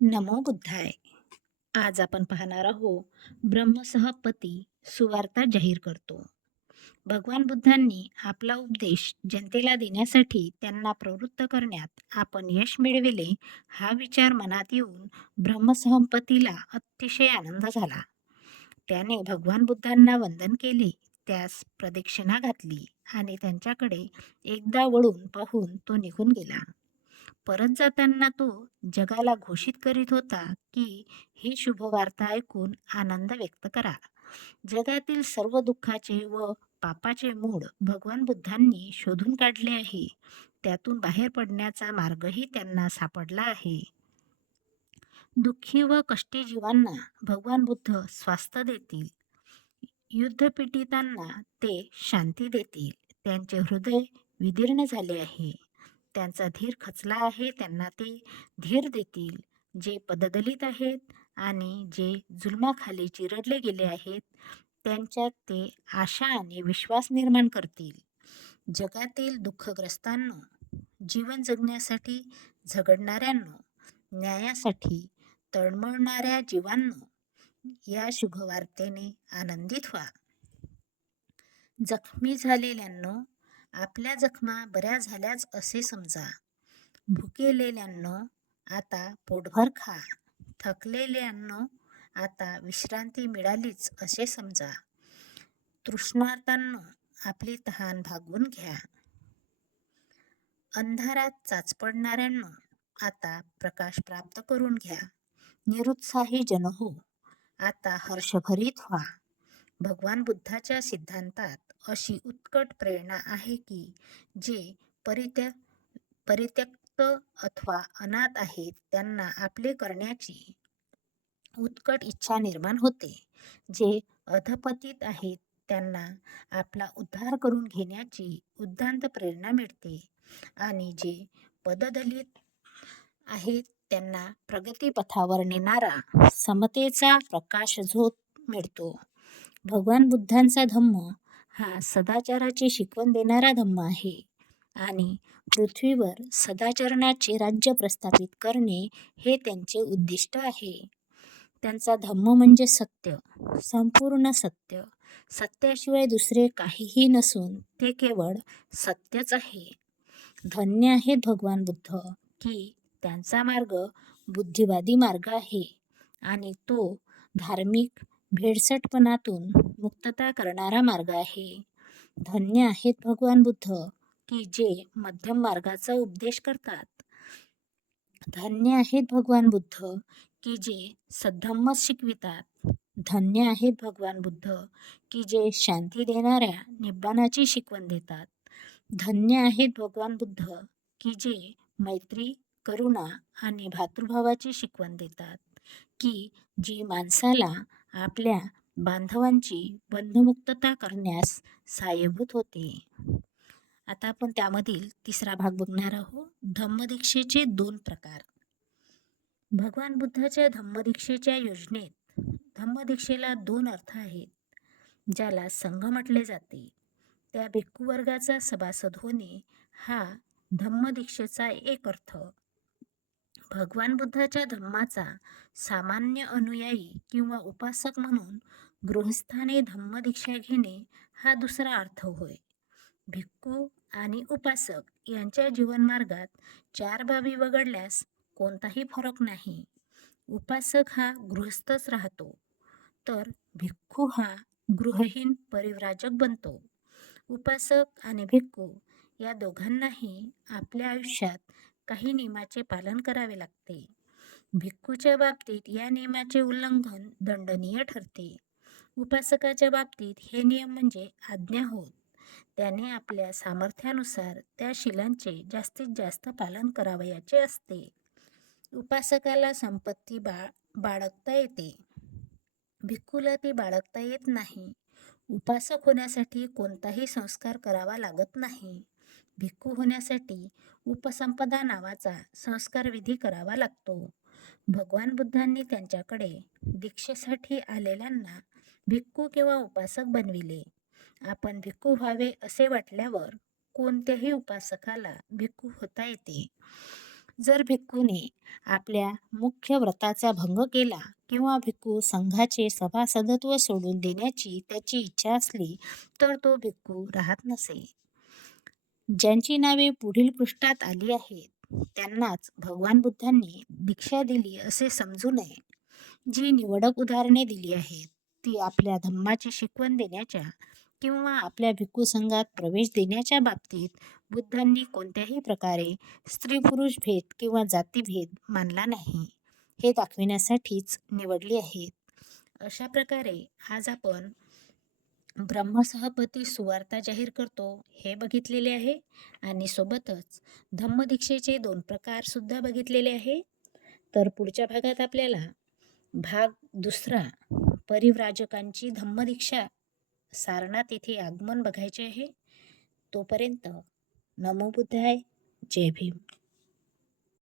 नमो बुद्धाय. आज आपण पाहणार आहोत ब्रह्मसह पती सुवार्ता जाहीर करतो. भगवान बुद्धांनी आपला उपदेश जनतेला देण्यासाठी त्यांना प्रवृत्त करण्यात आपण यश मिळविले हा विचार मनात येऊन ब्रह्मसहपतीला अतिशय आनंद झाला. त्याने भगवान बुद्धांना वंदन केले त्यास प्रदक्षिणा घातली आणि त्यांच्याकडे एकदा वळून पाहून तो निघून गेला. परत जाताना तो जगाला घोषित करीत होता की ही शुभवार्ता ऐकून आनंद व्यक्त करा. जगातील सर्व दुःखाचे व पापाचे मूळ भगवान बुद्धांनी शोधून काढले आहे. त्यातून बाहेर पडण्याचा मार्गही त्यांना सापडला आहे. दुःखी व कष्टी जीवांना भगवान बुद्ध स्वास्थ्य देतील. युद्धपीडितांना ते शांती देतील. त्यांचे हृदय विदीर्ण झाले आहे. त्यांचा धीर खचला आहे त्यांना ते धीर देतील जे पददलित आहेत आणि जे जुलमाखाली चिरडले गेले आहेत त्यांच्यात ते आशा आणि विश्वास निर्माण करतील. जगातील दुःखग्रस्तांनो जीवन जगण्यासाठी झगडणाऱ्यांनो न्यायासाठी तळमळणाऱ्या जीवांनो या शुभवार्तेने आनंदित व्हा. जखमी झालेल्यांनो आपल्या जखमा बऱ्या झाल्याच असे समजा. भुकेलेल्यांनो आता पोटभर खा. थकलेल्यांनो आता विश्रांती मिळालीच असे समजा. तृष्णार्थांनो आपली तहान भागवून घ्या. अंधारात चाचपडणाऱ्यांनो आता प्रकाश प्राप्त करून घ्या. निरुत्साही जन हो. आता हर्षभरीत व्हा. भगवान बुद्धाच्या सिद्धांतात अशी उत्कट प्रेरणा आहे की जे परित्य परित्यक्त अथवा अनाथ आहेत त्यांना आपले करण्याची उत्कट इच्छा निर्माण होते. जे अधपतित आहेत त्यांना आपला उद्धार करून घेण्याची उद्दांत प्रेरणा मिळते. आणि जे पददलित आहेत त्यांना प्रगतीपथावर नेणारा समतेचा प्रकाशझोत मिळतो. भगवान बुद्धांचा धम्म हा सदाचाराची शिकवण देणारा धम्म आहे. आणि पृथ्वीवर सदाचरणाचे राज्य प्रस्थापित करणे हे त्यांचे उद्दिष्ट आहे. त्यांचा धम्म म्हणजे सत्य संपूर्ण सत्य. सत्याशिवाय दुसरे काहीही नसून ते केवळ सत्यच आहे. धन्य आहेत भगवान बुद्ध की त्यांचा मार्ग बुद्धिवादी मार्ग आहे आणि तो धार्मिक भेडसटपणातून मुक्तता करणारा मार्ग आहे. धन्य आहेत भगवान बुद्ध की जे मध्यम मार्गाचा उपदेश करतात. धन्य आहेत भगवान बुद्ध की जे सद्धम्मत शिकवितात. धन्य आहेत भगवान बुद्ध की जे शांती देणाऱ्या निब्बाणाची शिकवण देतात. धन्य आहेत भगवान बुद्ध की जे मैत्री करुणा आणि भातृभावाची शिकवण देतात. की जी माणसाला आपल्या बांधवांची बंधमुक्तता करण्यास सहाय्यभूत होते. आता आपण त्यामधील तिसरा भाग बघणार आहोत. धम्मदीक्षेचे दोन प्रकार. भगवान बुद्धाच्या धम्मदीक्षेच्या योजनेत धम्मदीक्षेला दोन अर्थ आहेत ज्याला संघ म्हटले जाते. त्या भिक्खू वर्गाचा सभासद होणे हा धम्मदीक्षेचा एक अर्थ. भगवान बुद्धाच्या धम्माचा सामान्य अनुयायी किंवा उपासक म्हणून गृहस्थाने धम्मदीक्षा घेणे हा दुसरा अर्थ होय. भिक्खू आणि उपासक यांच्या जीवनमार्गात चार बाबी वगळल्यास कोणताही फरक नाही. उपासक हा गृहस्थच राहतो तर भिक्खू हा गृहहीन परिव्राजक बनतो. उपासक आणि भिक्खू या दोघांनाही आपल्या आयुष्यात काही नियमाचे पालन करावे लागते. भिक्खूच्या बाबतीत या नियमाचे उल्लंघन दंडनीय ठरते. उपासकाच्या बाबतीत हे नियम म्हणजे आज्ञा होत. त्याने आपल्या सामर्थ्यानुसार त्या शिलांचे जास्तीत जास्त पालन करावयाचे असते. उपासकाला संपत्ती बाळ बाळगता येते. भिक्खूला ती बाळगता येत नाही. उपासक होण्यासाठी कोणताही संस्कार करावा लागत नाही. भिक्खू होण्यासाठी उपसंपदा नावाचा संस्कार विधी करावा लागतो. भगवान बुद्धांनी त्यांच्याकडे दीक्षेसाठी आलेल्यांना भिक्खू किंवा उपासक बनविले. आपण भिक्खू व्हावे असे वाटल्यावर कोणत्याही उपासकाला भिक्खू होता येते. जर भिक्खूने आपल्या मुख्य व्रताचा भंग केला किंवा भिक्खू संघाचे सभासदत्व सोडून देण्याची त्याची इच्छा असली तर तो भिक्खू राहत नसे. ज्यांची नावे पुढील पृष्ठात आली आहेत त्यांनाच भगवान बुद्धांनी दीक्षा दिली असे समजू नये. जी निवडक उदाहरणे दिली आहेत ती आपल्या धम्माची शिकवण देण्याच्या किंवा आपल्या भिक्खू संघात प्रवेश देण्याच्या बाबतीत बुद्धांनी कोणत्याही प्रकारे स्त्री पुरुष भेद किंवा जातीभेद मानला नाही हे दाखविण्यासाठीच निवडली आहेत. अशा प्रकारे आज आपण ब्रह्मसहपती सुवार्ता जाहीर करतो हे बघितलेले आहे. आणि सोबतच धम्मदीक्षेचे दोन प्रकार सुद्धा बघितलेले आहे. तर पुढच्या भागात आपल्याला भाग दुसरा परिव्राजकांची धम्मदीक्षा सारनाथ येथे आगमन बघायचे आहे. तोपर्यंत नमो बुद्धाय जय भीम.